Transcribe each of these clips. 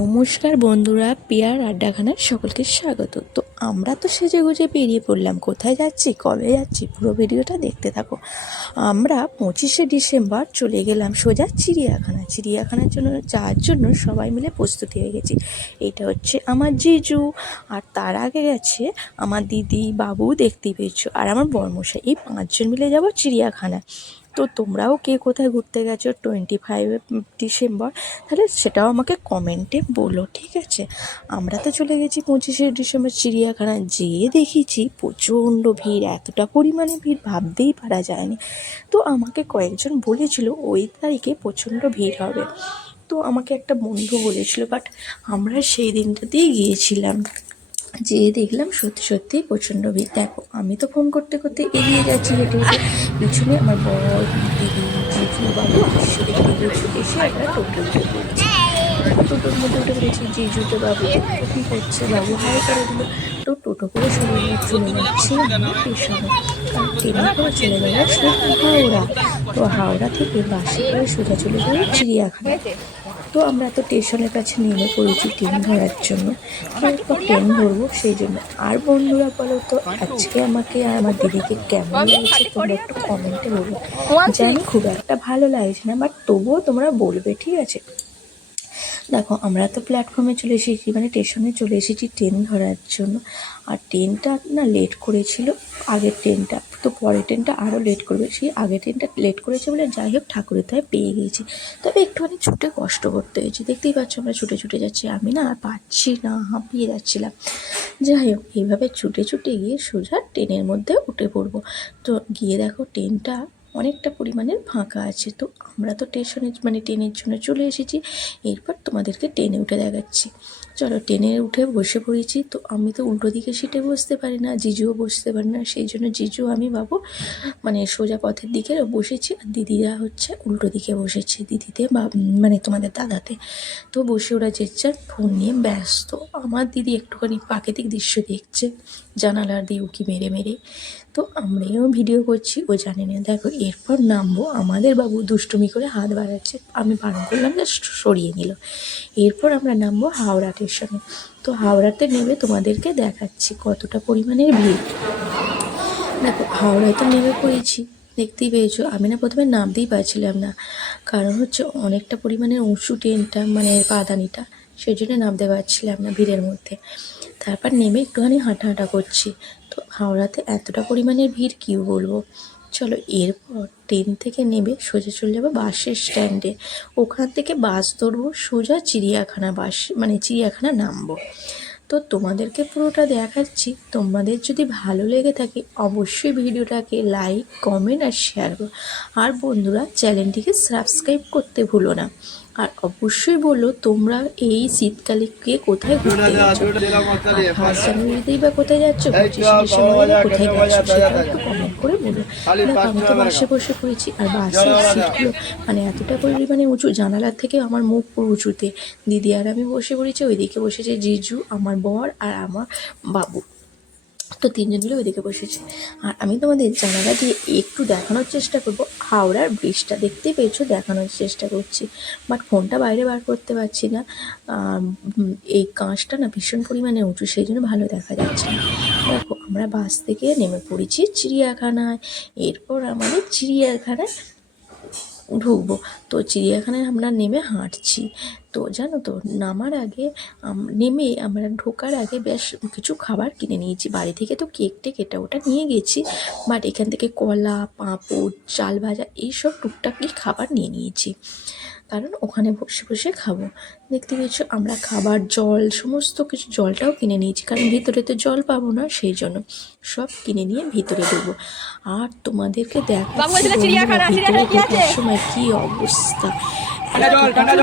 নমস্কার বন্ধুরা, পিয়ার আড্ডাখানার সকলকে স্বাগত। তো আমরা তো সেজে গুজে বেরিয়ে পড়লাম। কোথায় যাচ্ছি, কবে যাচ্ছি, পুরো ভিডিওটা দেখতে থাকো। আমরা পঁচিশে ডিসেম্বর চলে গেলাম সোজা চিড়িয়াখানা চিড়িয়াখানার জন্য যাওয়ার জন্য সবাই মিলে প্রস্তুতি হয়ে গেছি। এটা হচ্ছে আমার জিজু, আর তার আগে গেছে আমার দিদি, বাবু দেখতেই পেয়েছ, আর আমার বর্মশাই। এই পাঁচজন মিলে যাব চিড়িয়াখানা তো তোমরাও কে কোথায় ঘুরতে গেছো টোয়েন্টি ফাইভ ডিসেম্বর? তাহলে সেটাও আমাকে কমেন্টে বলো, ঠিক আছে? আমরা তো চলে গেছি পঁচিশে ডিসেম্বর চিড়িয়াখানা যেয়ে দেখেছি প্রচণ্ড ভিড়, এতটা পরিমাণে ভিড় ভাবতেই পারা যায়নি। তো আমাকে কয়েকজন বলেছিল, ওই তারিখে প্রচণ্ড ভিড় হবে। তো আমাকে একটা বন্ধু বলেছিল বাট আমরা সেই দিনটাতেই গিয়েছিলাম। যেয়ে দেখলাম সত্যি সত্যি প্রচণ্ড ভিড়। দেখো, আমি তো ফোন করতে করতে এগিয়ে যাচ্ছি হেঁটে হেঁটে। পিছনে আমার বর, দিদি জিজু বাবু এসে একটা টোটো টোটোর মধ্যে উঠে পড়েছি জিজুতে বাবু কী করছে? বাবু, হাই করে দিল। তো টোটো করে সবাই চলে যাচ্ছে কারণ ট্রেনে করে চলে যাবে হাওড়া। তো হাওড়া থেকে বাসে করে সোজা চলে যাবে চিড়িয়াখানা তো আমরা তো স্টেশনের কাছে নেমে পড়েছি ট্রেন ধরার জন্য। এরপর ট্রেন ধরবো সেই জন্য। আর বন্ধুরা বলো তো আজকে আমাকে আর আমার দিদিকে কেমন লাগছে তোমরা একটু কমেন্টে বলো। জানি খুব একটা ভালো লাগছে না বাট তবুও তোমরা বলবে ঠিক আছে? দেখো, আমরা তো প্ল্যাটফর্মে চলে এসেছি মানে স্টেশনে চলে এসেছি ট্রেন ধরার জন্য। আর ট্রেনটা না লেট করেছিল, আগের ট্রেনটা তো পরের ট্রেনটা আরও লেট করবে। সেই আগের ট্রেনটা লেট করেছে বলে যাই হোক, ঠাকুরের দয়ায় পেয়ে গিয়েছি। তবে একটুখানি ছুটে কষ্ট করতে হয়েছে। দেখতেই পাচ্ছ আমরা ছুটে ছুটে যাচ্ছি। আমি না আর পাচ্ছি না, হাঁপিয়ে যাচ্ছিলাম। যাই হোক, এইভাবে ছুটে ছুটে গিয়ে সোজা ট্রেনের মধ্যে উঠে পড়ব। তো গিয়ে দেখো ট্রেনটা অনেকটা পরিমাণের ফাঁকা আছে। তো আমরা তো স্টেশনে মানে ট্রেনের জন্য চলে এসেছি। এরপর তোমাদেরকে ট্রেনে উঠে দেখাচ্ছি। চলো ট্রেনে উঠে বসে পড়েছি। তো আমি তো উল্টো দিকে সিটে বসতে পারি না, জিজুও বসতে পারি না। সেই জন্য জিজু, আমি বাবু মানে সোজা পথের দিকে বসেছি। আর দিদিরা হচ্ছে উল্টো দিকে বসেছে, দিদিতে বা মানে তোমাদের দাদাতে। তো বসে ওরা যে ফোন নিয়ে ব্যস্ত। আমার দিদি একটুখানি প্রাকৃতিক দৃশ্য দেখছে। জানালার দিয়ে উকি মেরে মেরে। তো আমরাও ভিডিও করছি, ও জানে না। দেখো, এরপর নামবো, আমাদের বাবু দুষ্টুমি করে হাত বাড়াচ্ছে, আমি বারণ করলাম, জাস্ট সরিয়ে নিল। এরপর আমরা নামবো হাওড়া স্টেশনে তো হাওড়াতে নেমে তোমাদেরকে দেখাচ্ছি কতটা পরিমাণের ভিড়। দেখো হাওড়াতে নেমে পড়েছি, দেখতেই পেয়েছ। আমি না প্রথমে নামতেই পারছিলাম না, কারণ হচ্ছে অনেকটা পরিমাণে উঁচু ট্রেনটা মানে পাদানিটা, সেই জন্য নামতে পারছিলাম না ভিড়ের মধ্যে। তারপর নেমে একটুখানি হাঁটা হাঁটা করছি। তো হাওড়াতে এতটা পরিমাণের ভিড় কী বলব? চলো এরপর ট্রেন থেকে নেমে সোজা চলে যাব বাসের স্ট্যান্ডে ওখান থেকে বাস ধরবো, সোজা চিড়িয়াখানা বাস মানে চিড়িয়াখানা নামবো। তো তোমাদেরকে পুরোটা দেখাচ্ছি। তোমাদের যদি ভালো লেগে থাকে অবশ্যই ভিডিওটাকে লাইক কমেন্ট আর শেয়ার করো। আর বন্ধুরা চ্যানেলটিকে সাবস্ক্রাইব করতে ভুলো না। আর অবশ্যই বলো তোমরা এই শীতকালে কে কোথায় ঘুরতে যাচ্ছ? ফার্স্ট জানুয়ারিতেই বা কোথায় যাচ্ছ? পঁচিশে ডিসেম্বরে কোথায় যাচ্ছ সেটা একটু কমেন্ট করে বলো। দেখো আমি তো বাসে বসে পড়েছি আর বাসের সিটগুলো মানে এতটা পরিমাণে উঁচু জানালার থেকে আমার মুখ পুরো উঁচুতে। দিদি আর আমি বসে পড়েছি ওইদিকে বসেছে জিজু আমার বর আর আমার বাবু। তো তিনজন মিলে ওইদিকে বসেছে। আর আমি তোমাদের জানালা দিয়ে একটু দেখানোর চেষ্টা করব। হাওড়ার ব্রিজটা দেখতে পেয়েছ? দেখানোর চেষ্টা করছি। বাট ফোনটা বাইরে বার করতে পারছি না। এই কাঁচটা না ভীষণ পরিমাণে উঁচু, সেই জন্য ভালো দেখা যাচ্ছে না। দেখো, আমরা বাস থেকে নেমে পড়েছি চিড়িয়াখানায়। এরপর আমাদের চিড়িয়াখানায় ঢুকবো। তো চিড়িয়াখানায় আমরা নেমে হাঁটছি। তো জানো তো, নামার আগে নেমে আমরা ঢোকার আগে বেশ কিছু খাবার কিনে নিয়েছি। বাড়ি থেকে তো কেক টেক এটা ওটা নিয়ে গেছি বাট এখান থেকে কলা, পাঁপড়, চাল ভাজা এইসব টুকটাকি খাবার নিয়ে নিয়েছি। কারণ ওখানে বসে বসে খাব। দেখতে পেয়েছ আমরা খাবার জল সমস্ত কিছু জলটাও কিনে নিয়েছি। কারণ ভিতরে তো জল পাবো না সেই জন্য সব কিনে নিয়ে ভিতরে দেবো। আর তোমাদেরকে দেখাচ্ছি সময় কি অবস্থা।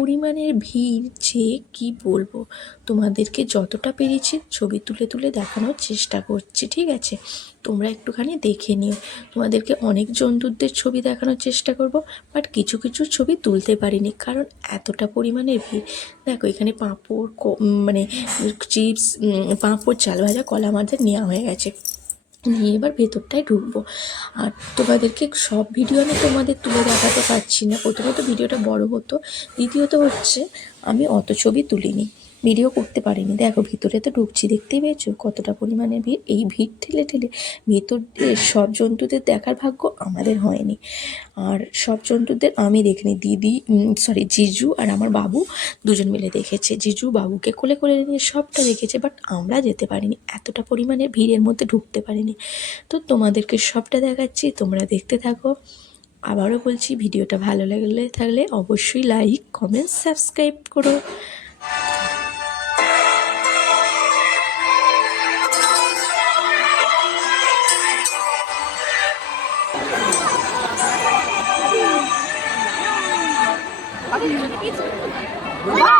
পরিমাণের ভিড় যে কি বলব? তোমাদেরকে যতটা পেরেছি ছবি তুলে তুলে দেখানোর চেষ্টা করছি ঠিক আছে? তোমরা একটুখানি দেখে নিও। তোমাদেরকে অনেক জন্তুদের ছবি দেখানোর চেষ্টা করব বাট কিছু কিছু ছবি তুলতে পারিনি কারণ এতটা পরিমাণের ভিড়। দেখো, এখানে পাঁপড় মানে চিপস পাঁপড়, চাল ভাজা, কলা আমাদের নেওয়া হয়ে গেছে। নিয়ে এবার ভেতরটায় ঢুকবো। আর তোমাদেরকে সব ভিডিও আমি তোমাদের তুলে দেখাতে পারছি না। প্রথমত ভিডিওটা বড় হতো, দ্বিতীয়ত হচ্ছে আমি অত ছবি তুলিনি। ভিডিও করতে পারিনি। দেখো, ভিতরে তো ঢুকছি, দেখতেই পেয়েছ? কতটা পরিমাণে ভিড়? এই ভিড় ঠেলে ঠেলে ভিতর সব জন্তুদের দেখার ভাগ্য আমাদের হয়নি। আর সব জন্তুদের আমি দেখিনি। দিদি সরি জিজু আর আমার বাবু দুজন মিলে দেখেছে। জিজু বাবুকে কোলে কোলে নিয়ে সবটা দেখেছে বাট আমরা যেতে পারিনি। এতটা পরিমাণে ভিড়ের মধ্যে ঢুকতে পারিনি। তো তোমাদেরকে সবটা দেখাচ্ছি, তোমরা দেখতে থাকো। আবারও বলছি, ভিডিওটা ভালো লাগলে থাকলে অবশ্যই লাইক কমেন্ট সাবস্ক্রাইব করো। Wow!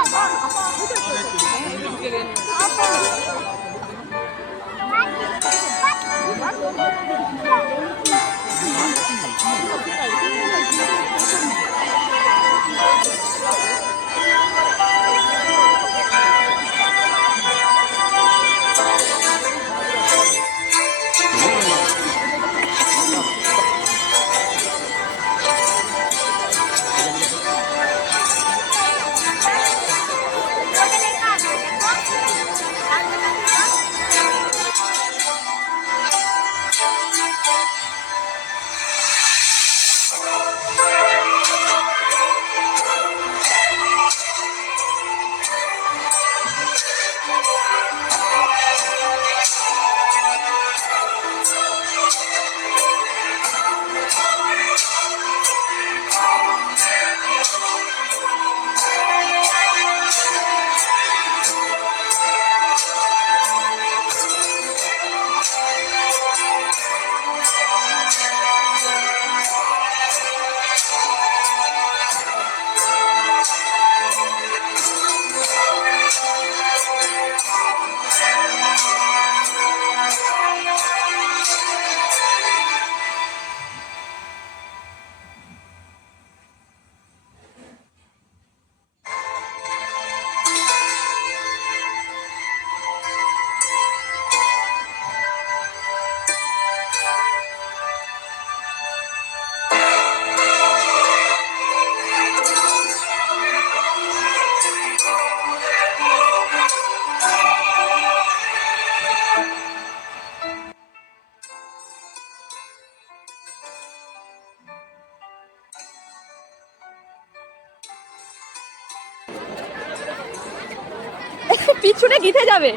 পিছনে গিথে যাবে।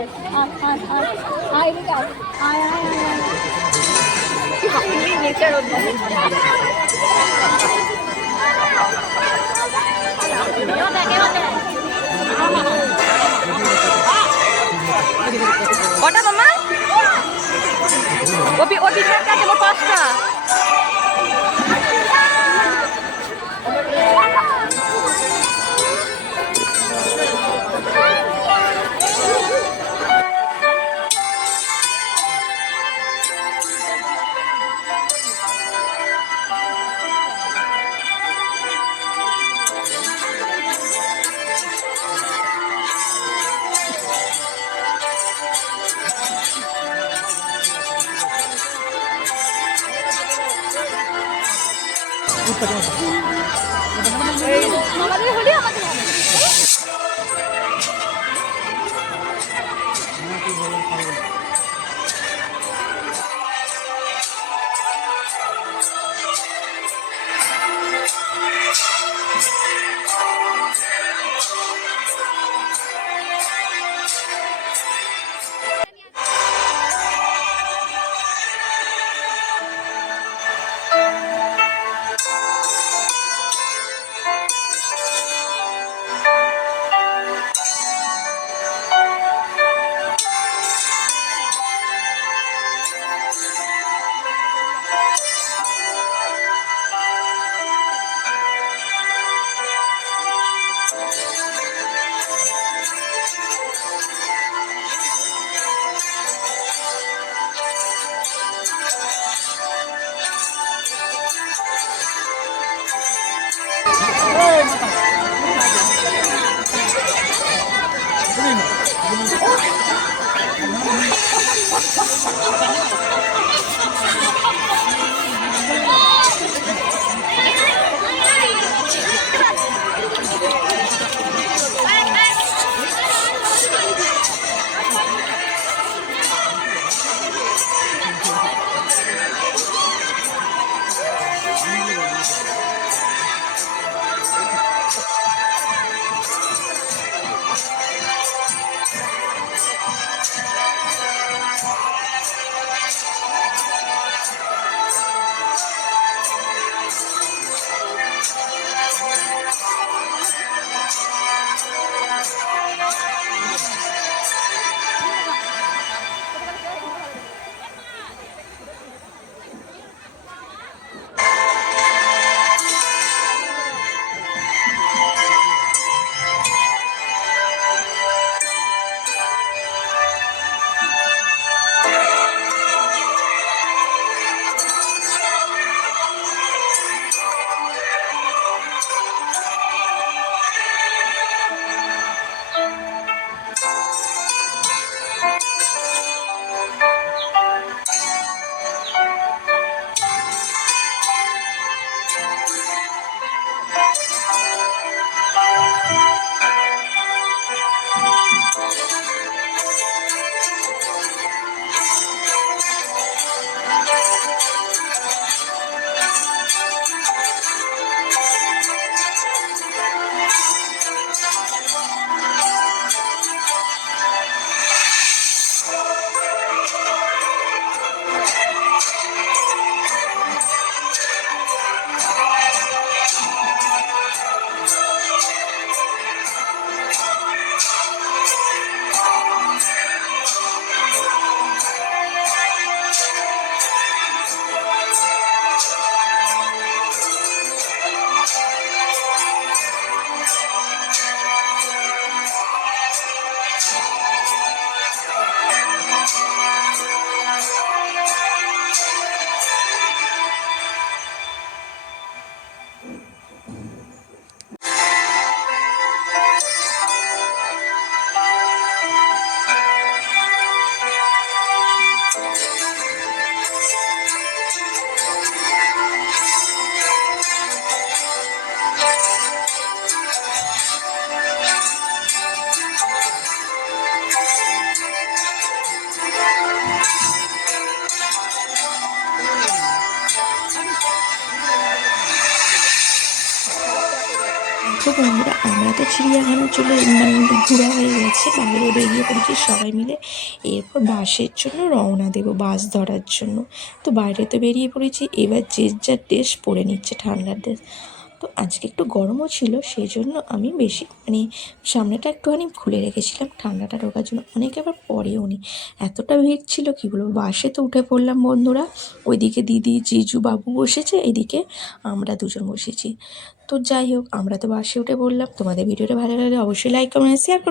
আয় আয় আয় আয়। আয় আয় আয় নেচার ওদের আমাদের হলে আমাদের よかったよかった。চিড়িয়াখানা চলে মানে ঘোরা হয়ে গেছে। বাইরে বেরিয়ে পড়েছি সবাই মিলে। এরপর বাসের জন্য রওনা দেবো, বাস ধরার জন্য। তো বাইরে তো বেরিয়ে পড়েছি, এবার যে যার ড্রেস পরে নিচ্ছে ঠান্ডার ড্রেস তো আজকে একটু গরমও ছিল সেই জন্য আমি বেশি মানে সামনেটা একটুখানি খুলে রেখেছিলাম, ঠান্ডাটা ঢোকার জন্য। অনেকে আবার পরেও নি এতটা ভিড় ছিল, কী বলব? বাসে তো উঠে পড়লাম বন্ধুরা। ওইদিকে দিদি, জিজু বাবু বসেছে, এদিকে আমরা দুজন বসেছি। তো যাই হোক, আমরা তো বাসে উঠে বললাম তোমাদের ভিডিওটা ভালো লাগলে অবশ্যই লাইক কমেন্ট শেয়ার করো।